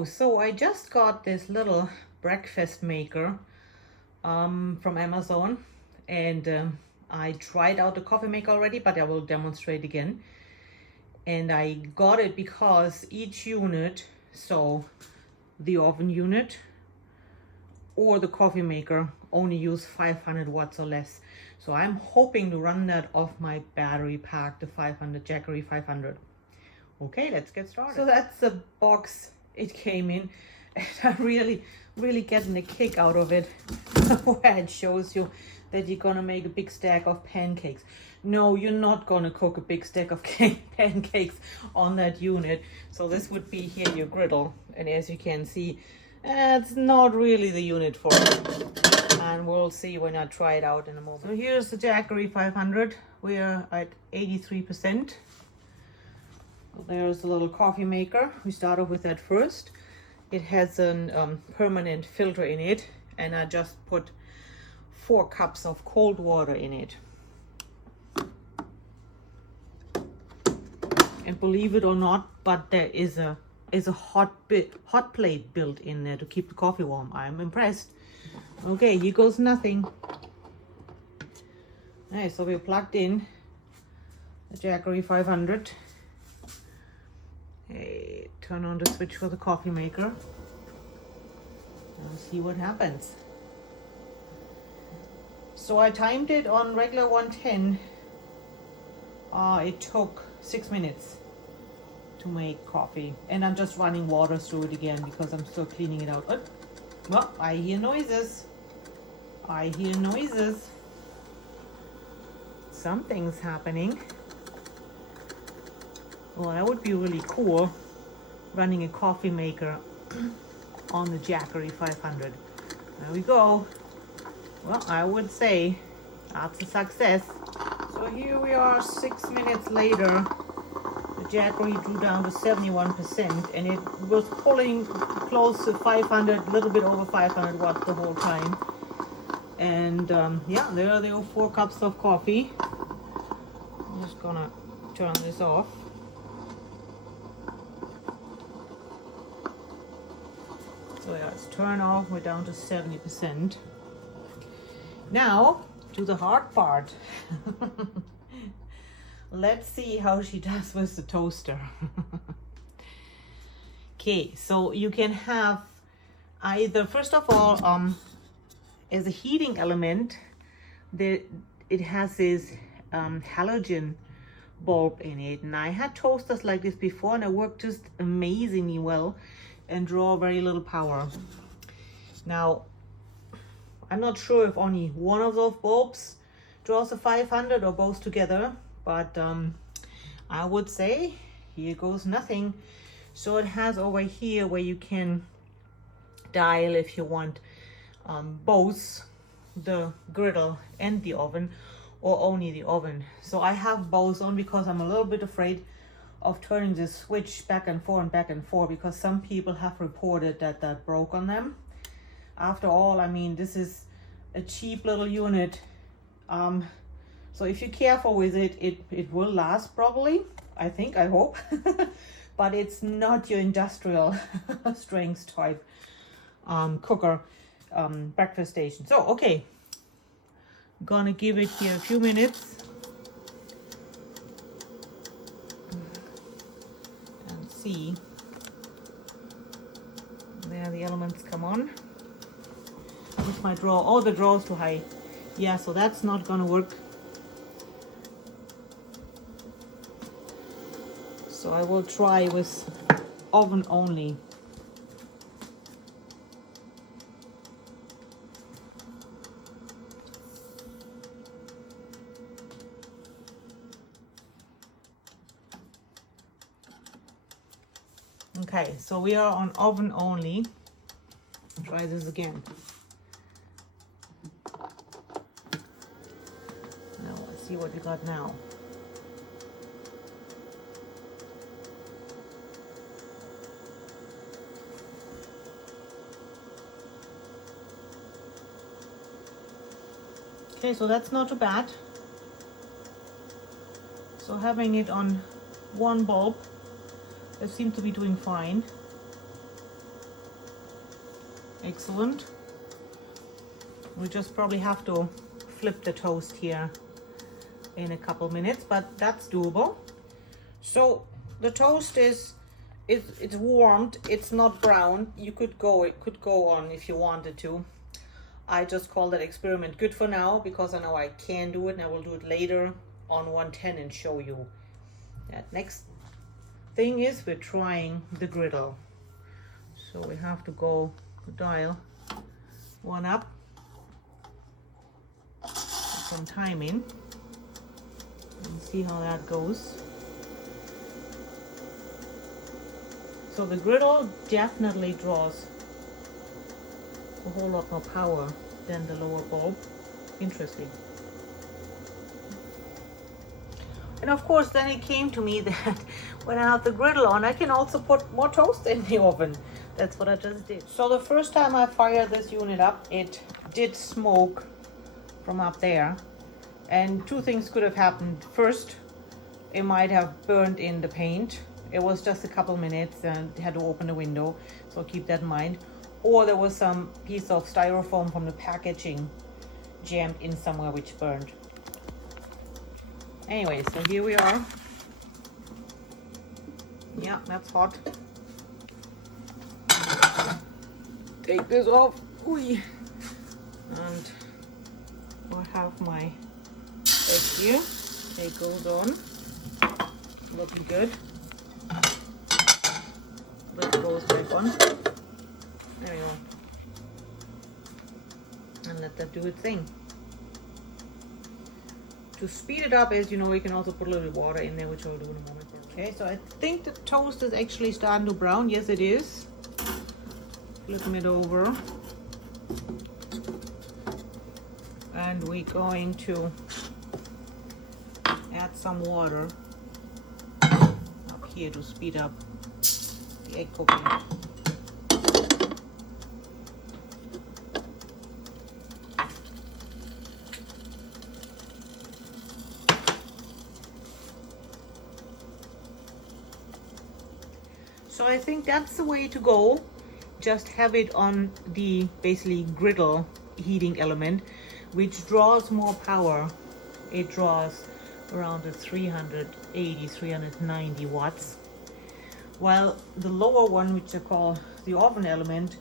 Hello, so I just got this little breakfast maker from Amazon, and I tried out the coffee maker already, but I will demonstrate again. And I got it because each unit, so the oven unit or the coffee maker, only use 500 watts or less. So I'm hoping to run that off my battery pack, the 500 Jackery 500. Okay, let's get started. So that's the box it came in, and I'm really getting a kick out of it where it shows you that you're gonna make a big stack of pancakes. No, you're not gonna cook a big stack of pancakes on that unit. So this would be here your griddle, and as you can see, it's not really the unit for it, and we'll see when I try it out in a moment. So here's the Jackery 500. We are at 83%. There's a little coffee maker. We start off with that first. It has a permanent filter in it, and I just put 4 cups of cold water in it. And believe it or not, but there is a hot plate built in there to keep the coffee warm. I'm impressed. Okay, here goes nothing. Okay, so we plugged in the Jackery 500. Okay, turn on the switch for the coffee maker and see what happens. So I timed it on regular 110. It took 6 minutes to make coffee, and I'm just running water through it again because I'm still cleaning it out. Oh, well, I hear noises. Something's happening. Well, that would be really cool, running a coffee maker on the Jackery 500. There we go. Well, I would say that's a success. So here we are 6 minutes later. The Jackery drew down to 71%, and it was pulling close to 500, a little bit over 500 watts the whole time. And yeah, there are 4 cups of coffee. I'm just gonna turn this off. So yeah, it's turned off. We're down to 70%. Now to the hard part. Let's see how she does with the toaster. Okay, so you can have either, first of all, as a heating element, it has this halogen bulb in it, and I had toasters like this before, and it worked just amazingly well and draw very little power. Now, I'm not sure if only one of those bulbs draws a 500 or both together, but I would say here goes nothing. So it has over here where you can dial if you want both the griddle and the oven, or only the oven. So I have both on because I'm a little bit afraid of turning this switch back and forth, because some people have reported that that broke on them. After all, I mean, this is a cheap little unit, so if you're careful with it, it will last probably, I hope. But it's not your industrial strength type cooker, breakfast station. So okay, gonna give it here a few minutes and see. There the elements come on. With my drawer, oh, the drawer's too high. Yeah, so that's not gonna work. So I will try with oven only. Okay, so we are on oven only. Try this again. Now let's see what we got now. Okay, so that's not too bad. So having it on one bulb, it seems to be doing fine. Excellent. We just probably have to flip the toast here in a couple minutes, but that's doable. So the toast is it's warmed, it's not brown. It could go on if you wanted to. I just call that experiment good for now because I know I can do it, and I will do it later on 110 and show you that. Next thing is we're trying the griddle. So we have to go dial one up, put some time in, and see how that goes. So the griddle definitely draws a whole lot more power than the lower bulb. Interesting. And of course then it came to me that when I have the griddle on, I can also put more toast in the oven. That's what I just did. So the first time I fired this unit up, it did smoke from up there. And two things could have happened. First, it might have burned in the paint. It was just a couple minutes and had to open the window, so keep that in mind. Or there was some piece of styrofoam from the packaging jammed in somewhere which burned. Anyway, so here we are. Yeah, that's hot. Take this off. Ooh. And I have my egg here. It goes on. Looking good. That goes back on. There we go. And let that do its thing. To speed it up, as you know, we can also put a little bit of water in there, which I'll do in a moment. Okay, so I think the toast is actually starting to brown. Yes, it is. Flipping it over. And we're going to add some water up here to speed up the egg cooking. So I think that's the way to go. Just have it on the basically griddle heating element, which draws more power. It draws around the 380, 390 watts. While the lower one, which I call the oven element,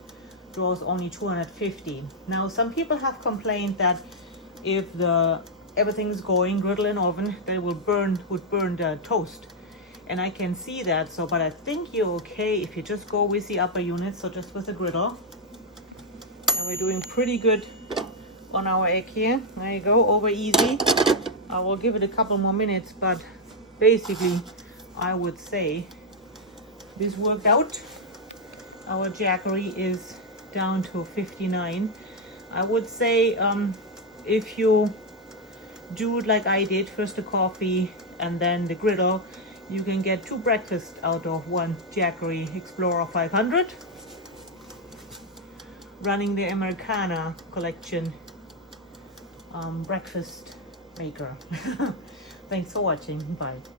draws only 250. Now some people have complained that if everything's going griddle and oven, that it would burn the toast. And I can see that, so but I think you're okay if you just go with the upper unit, so just with the griddle. And we're doing pretty good on our egg here. There you go, over easy. I will give it a couple more minutes, but basically I would say this worked out. Our Jackery is down to 59. I would say if you do it like I did, first the coffee and then the griddle, you can get 2 breakfasts out of one Jackery Explorer 500. Running the Americana collection breakfast maker. Thanks for watching. Bye.